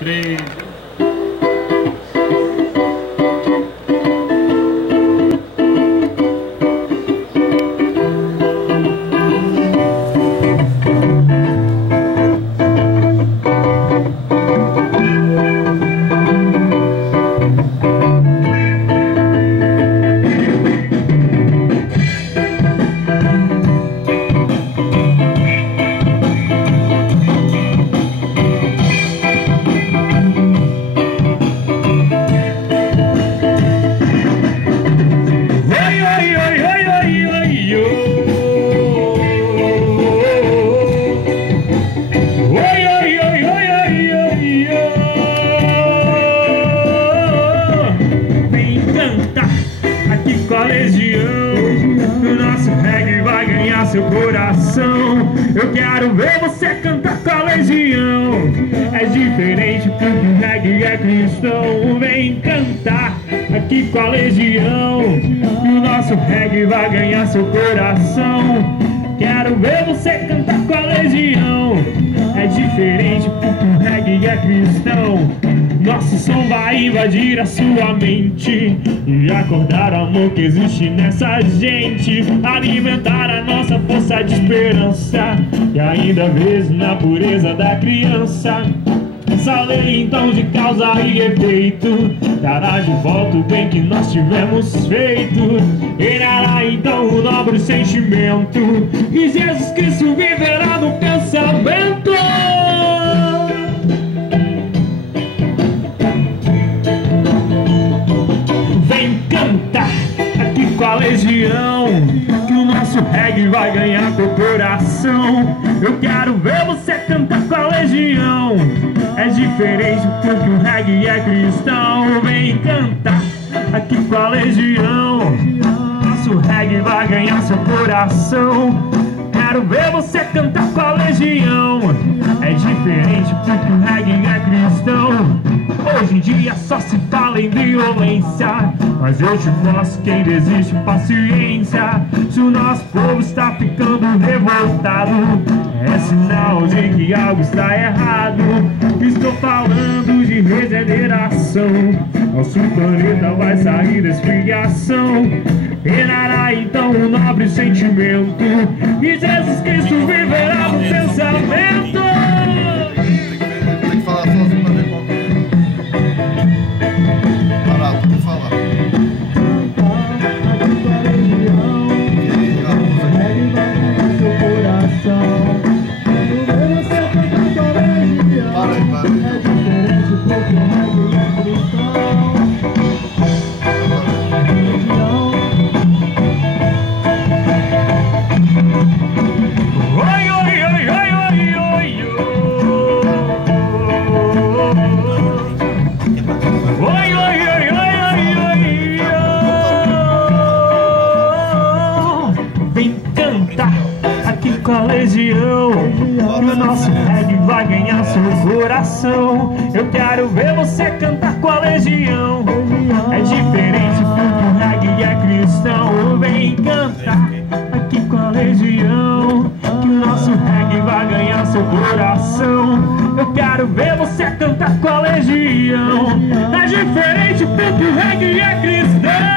3. Com a Legião, o nosso reggae vai ganhar seu coração. Eu quero ver você cantar com a Legião. É diferente porque o reggae é cristão. Vem cantar aqui com a Legião, o nosso reggae vai ganhar seu coração. Quero ver você cantar com a Legião. É diferente porque o reggae é cristão. Nosso som vai invadir a sua mente e acordar o amor que existe nessa gente, alimentar a nossa força de esperança e ainda vezes na pureza da criança. Essa lei então de causa e efeito dará de volta o bem que nós tivemos feito. Irá então o nobre sentimento e Jesus Cristo viverá no pensamento. Aqui com a Legião, que o nosso reggae vai ganhar teu coração. Eu quero ver você cantar com a Legião. É diferente porque o reggae é cristão. Vem cantar aqui com a Legião, nosso reggae vai ganhar seu coração. Quero ver você cantar com a Legião. É diferente porque o reggae é cristão. Hoje em dia só se fala em violência, mas eu te mostro que ainda existe paciência. Se o nosso povo está ficando revoltado, é sinal de que algo está errado. Estou falando de regeneração. Nosso planeta vai sair da esfriação. Reinará então o nobre sentimento e Jesus Cristo viverá no pensamento. Tem que falar sozinho pra ver qual que é. Parado, tem que falar. Com a Legião, o nosso reggae vai ganhar seu coração. Eu quero ver você cantar com a Legião. É diferente porque o reggae é cristão. Vem cantar aqui com a Legião, que o nosso reggae vai ganhar seu coração. Eu quero ver você cantar com a Legião. É diferente porque o reggae é cristão.